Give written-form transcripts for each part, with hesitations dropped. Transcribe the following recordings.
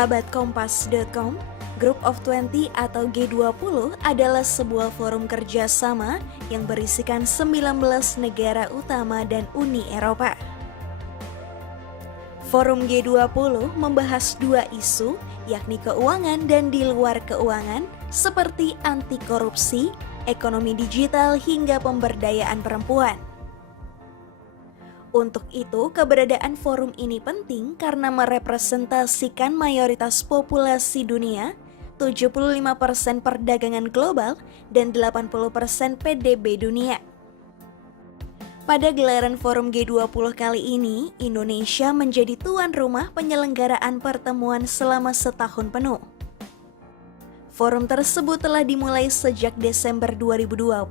Sahabat Kompas.com, Group of 20 atau G20 adalah sebuah forum kerjasama yang berisikan 19 negara utama dan Uni Eropa. Forum G20 membahas dua isu, yakni keuangan dan di luar keuangan, seperti anti korupsi, ekonomi digital, hingga pemberdayaan perempuan. Untuk itu, keberadaan forum ini penting karena merepresentasikan mayoritas populasi dunia, 75% perdagangan global, dan 80% PDB dunia. Pada gelaran Forum G20 kali ini, Indonesia menjadi tuan rumah penyelenggaraan pertemuan selama setahun penuh. Forum tersebut telah dimulai sejak Desember 2021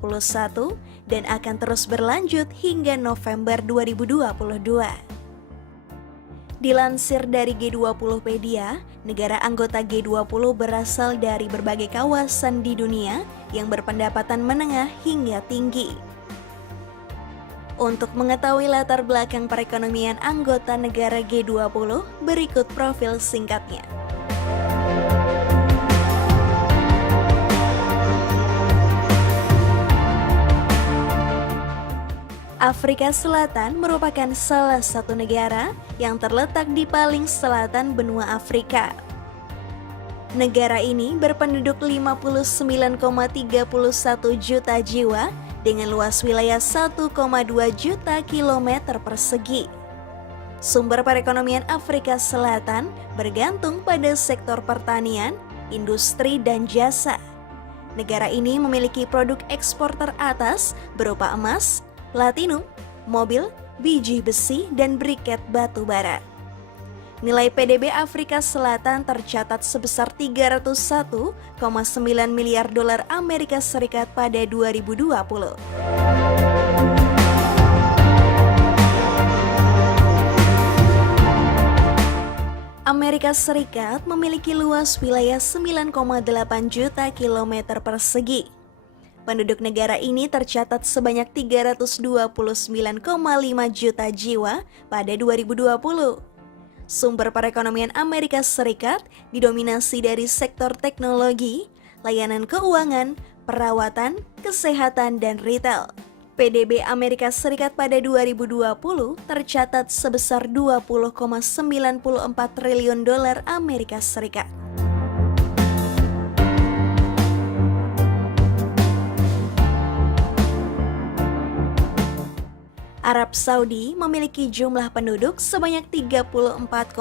dan akan terus berlanjut hingga November 2022. Dilansir dari G20pedia, negara anggota G20 berasal dari berbagai kawasan di dunia yang berpendapatan menengah hingga tinggi. Untuk mengetahui latar belakang perekonomian anggota negara G20, berikut profil singkatnya. Afrika Selatan merupakan salah satu negara yang terletak di paling selatan benua Afrika. Negara ini berpenduduk 59,31 juta jiwa dengan luas wilayah 1,2 juta kilometer persegi. Sumber perekonomian Afrika Selatan bergantung pada sektor pertanian, industri, dan jasa. Negara ini memiliki produk ekspor teratas berupa emas, platinum, mobil, biji besi, dan briket batu bara. Nilai PDB Afrika Selatan tercatat sebesar 301,9 miliar dolar Amerika Serikat pada 2020. Amerika Serikat memiliki luas wilayah 9,8 juta kilometer persegi. Penduduk negara ini tercatat sebanyak 329,5 juta jiwa pada 2020. Sumber perekonomian Amerika Serikat didominasi dari sektor teknologi, layanan keuangan, perawatan, kesehatan, dan retail. PDB Amerika Serikat pada 2020 tercatat sebesar 20,94 triliun dolar Amerika Serikat. Arab Saudi memiliki jumlah penduduk sebanyak 34,81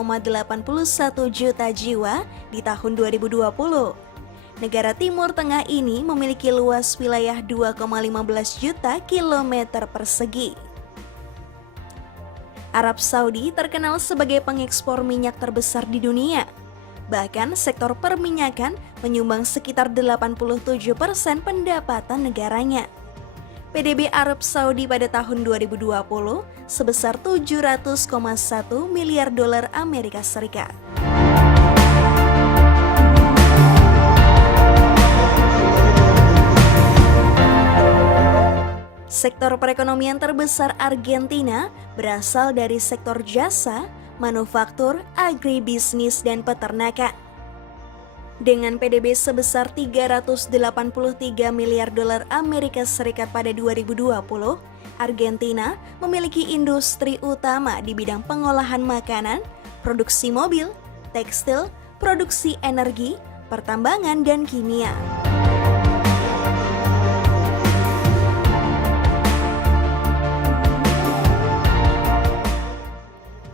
juta jiwa di tahun 2020. Negara Timur Tengah ini memiliki luas wilayah 2,15 juta kilometer persegi. Arab Saudi terkenal sebagai pengekspor minyak terbesar di dunia. Bahkan sektor perminyakan menyumbang sekitar 87% pendapatan negaranya. PDB Arab Saudi pada tahun 2020 sebesar 700,1 miliar dolar Amerika Serikat. Sektor perekonomian terbesar Argentina berasal dari sektor jasa, manufaktur, agribisnis, dan peternakan. Dengan PDB sebesar 383 miliar dolar Amerika Serikat pada 2020, Argentina memiliki industri utama di bidang pengolahan makanan, produksi mobil, tekstil, produksi energi, pertambangan, dan kimia.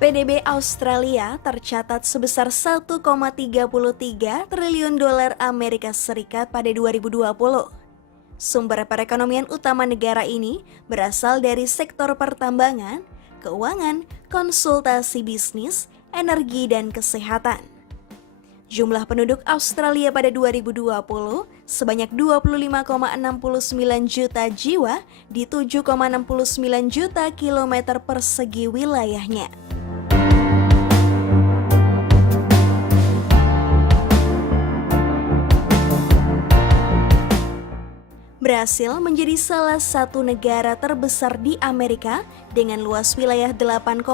PDB Australia tercatat sebesar 1,33 triliun dolar Amerika Serikat pada 2020. Sumber perekonomian utama negara ini berasal dari sektor pertambangan, keuangan, konsultasi bisnis, energi, dan kesehatan. Jumlah penduduk Australia pada 2020 sebanyak 25,69 juta jiwa di 7,69 juta kilometer persegi wilayahnya. Brasil menjadi salah satu negara terbesar di Amerika dengan luas wilayah 8,51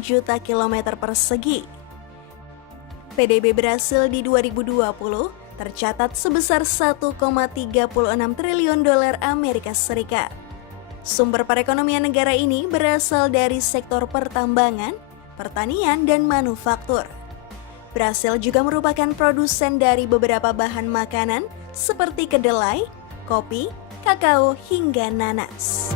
juta kilometer persegi. PDB Brasil di 2020 tercatat sebesar 1,36 triliun dolar Amerika Serikat. Sumber perekonomian negara ini berasal dari sektor pertambangan, pertanian, dan manufaktur. Brasil juga merupakan produsen dari beberapa bahan makanan seperti kedelai, kopi, kakao, hingga nanas.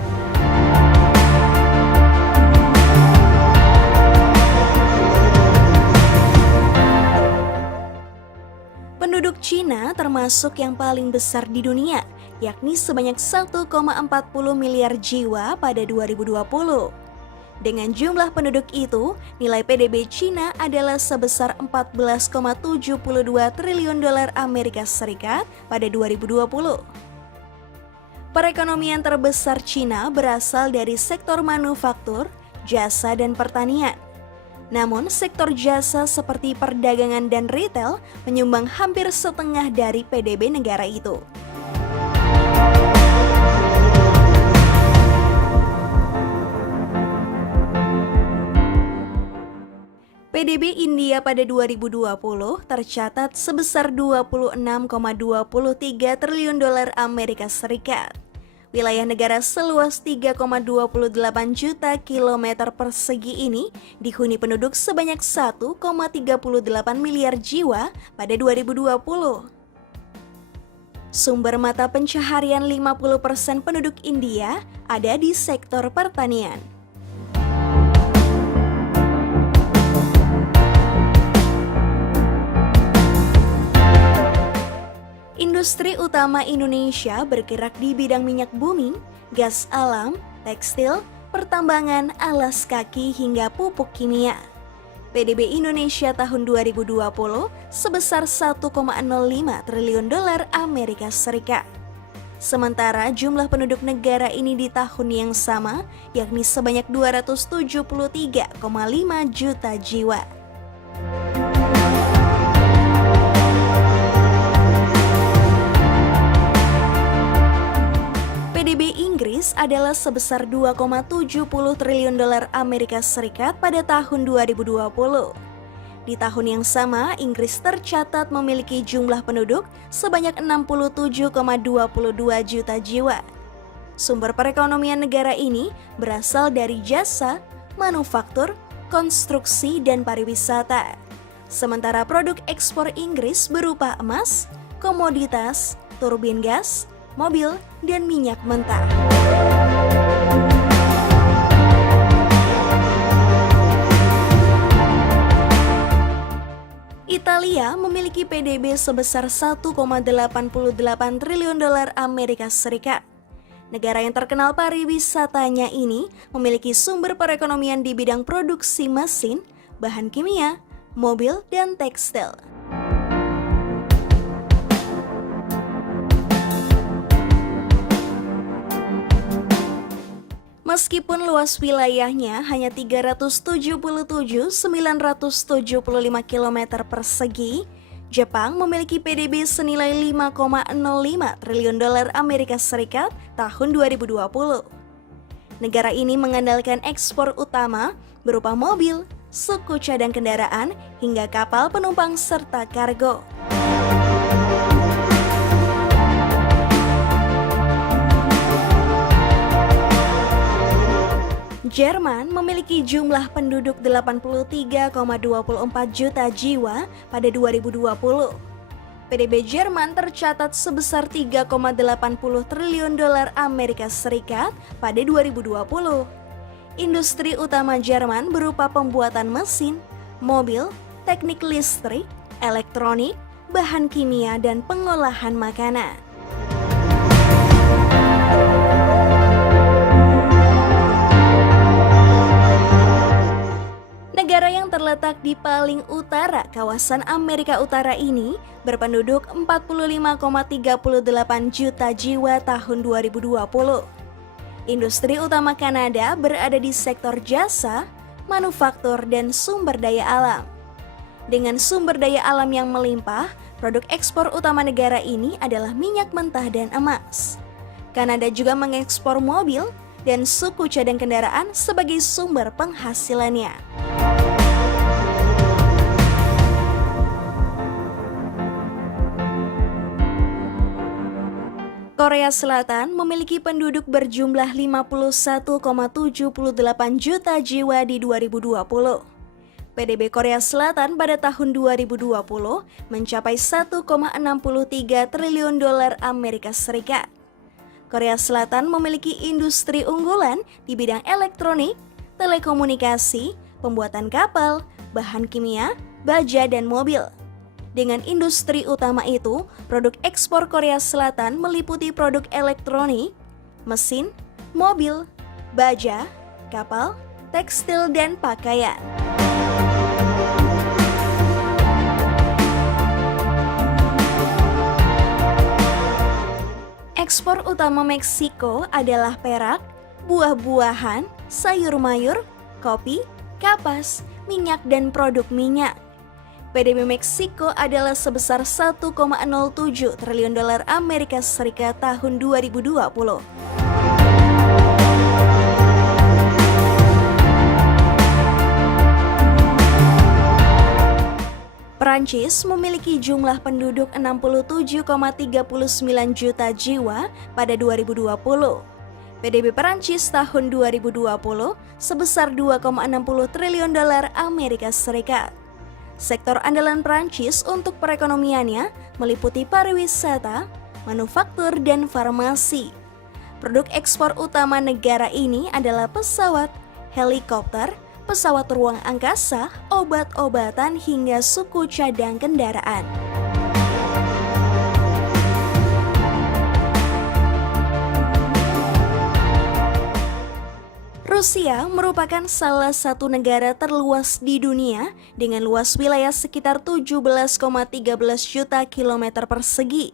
Penduduk Cina termasuk yang paling besar di dunia, yakni sebanyak 1,40 miliar jiwa pada 2020. Dengan jumlah penduduk itu, nilai PDB Cina adalah sebesar 14,72 triliun dolar Amerika Serikat pada 2020. Perekonomian terbesar Cina berasal dari sektor manufaktur, jasa, dan pertanian. Namun, sektor jasa seperti perdagangan dan retail menyumbang hampir setengah dari PDB negara itu. PDB India pada 2020 tercatat sebesar 26,23 triliun dolar Amerika Serikat. Wilayah negara seluas 3,28 juta kilometer persegi ini dihuni penduduk sebanyak 1,38 miliar jiwa pada 2020. Sumber mata pencaharian 50% penduduk India ada di sektor pertanian. Industri utama Indonesia bergerak di bidang minyak bumi, gas alam, tekstil, pertambangan, alas kaki, hingga pupuk kimia. PDB Indonesia tahun 2020 sebesar 1,05 triliun dolar Amerika Serikat. Sementara jumlah penduduk negara ini di tahun yang sama, yakni sebanyak 273,5 juta jiwa. PDB Inggris adalah sebesar 2,70 triliun dolar Amerika Serikat pada tahun 2020. Di tahun yang sama, Inggris tercatat memiliki jumlah penduduk sebanyak 67,22 juta jiwa. Sumber perekonomian negara ini berasal dari jasa, manufaktur, konstruksi, dan pariwisata. Sementara produk ekspor Inggris berupa emas, komoditas, turbin gas, mobil, dan minyak mentah. Italia memiliki PDB sebesar 1,88 triliun dolar Amerika Serikat. Negara yang terkenal pariwisatanya ini memiliki sumber perekonomian di bidang produksi mesin, bahan kimia, mobil, dan tekstil. Meskipun luas wilayahnya hanya 377.975 km persegi, Jepang memiliki PDB senilai 5,05 triliun dolar Amerika Serikat tahun 2020. Negara ini mengandalkan ekspor utama berupa mobil, suku cadang kendaraan, hingga kapal penumpang serta kargo. Jerman memiliki jumlah penduduk 83,24 juta jiwa pada 2020. PDB Jerman tercatat sebesar 3,80 triliun dolar Amerika Serikat pada 2020. Industri utama Jerman berupa pembuatan mesin, mobil, teknik listrik, elektronik, bahan kimia, dan pengolahan makanan. Negara yang terletak di paling utara kawasan Amerika Utara ini berpenduduk 45,38 juta jiwa tahun 2020. Industri utama Kanada berada di sektor jasa, manufaktur, dan sumber daya alam. Dengan sumber daya alam yang melimpah, produk ekspor utama negara ini adalah minyak mentah dan emas. Kanada juga mengekspor mobil dan suku cadang kendaraan sebagai sumber penghasilannya. Korea Selatan memiliki penduduk berjumlah 51,78 juta jiwa di 2020. PDB Korea Selatan pada tahun 2020 mencapai 1,63 triliun dolar Amerika Serikat. Korea Selatan memiliki industri unggulan di bidang elektronik, telekomunikasi, pembuatan kapal, bahan kimia, baja, dan mobil. Dengan industri utama itu, produk ekspor Korea Selatan meliputi produk elektronik, mesin, mobil, baja, kapal, tekstil, dan pakaian. Ekspor utama Meksiko adalah perak, buah-buahan, sayur mayur, kopi, kapas, minyak, dan produk minyak. PDB Meksiko adalah sebesar 1,07 triliun dolar Amerika Serikat tahun 2020. Perancis memiliki jumlah penduduk 67,39 juta jiwa pada 2020. PDB Perancis tahun 2020 sebesar 2,60 triliun dolar Amerika Serikat. Sektor andalan Perancis untuk perekonomiannya meliputi pariwisata, manufaktur, dan farmasi. Produk ekspor utama negara ini adalah pesawat, helikopter, pesawat ruang angkasa, obat-obatan, hingga suku cadang kendaraan. Rusia merupakan salah satu negara terluas di dunia dengan luas wilayah sekitar 17,13 juta kilometer persegi.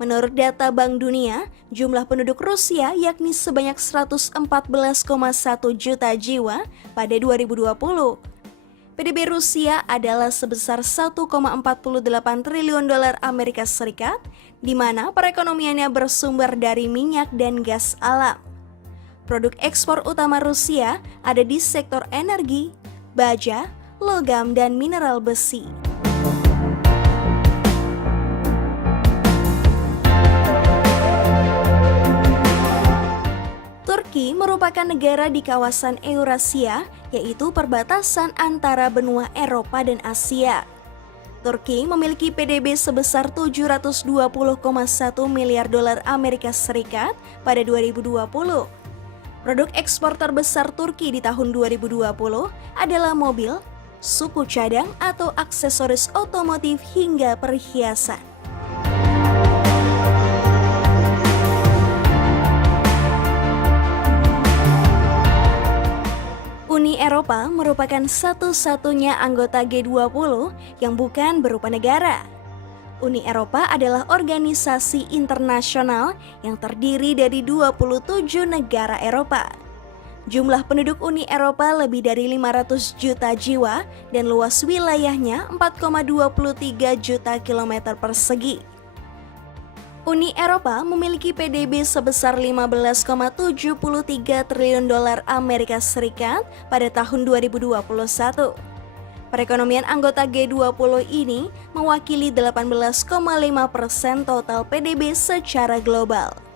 Menurut data Bank Dunia, jumlah penduduk Rusia yakni sebanyak 114,1 juta jiwa pada 2020. PDB Rusia adalah sebesar 1,48 triliun dolar Amerika Serikat, di mana perekonomiannya bersumber dari minyak dan gas alam. Produk ekspor utama Rusia ada di sektor energi, baja, logam, dan mineral besi. Turki merupakan negara di kawasan Eurasia, yaitu perbatasan antara benua Eropa dan Asia. Turki memiliki PDB sebesar 720,1 miliar dolar Amerika Serikat pada 2020. Produk ekspor terbesar Turki di tahun 2020 adalah mobil, suku cadang atau aksesoris otomotif hingga perhiasan. Uni Eropa merupakan satu-satunya anggota G20 yang bukan berupa negara. Uni Eropa adalah organisasi internasional yang terdiri dari 27 negara Eropa. Jumlah penduduk Uni Eropa lebih dari 500 juta jiwa dan luas wilayahnya 4,23 juta kilometer persegi. Uni Eropa memiliki PDB sebesar 15,73 triliun dolar Amerika Serikat pada tahun 2021. Perekonomian anggota G20 ini mewakili 18,5% total PDB secara global.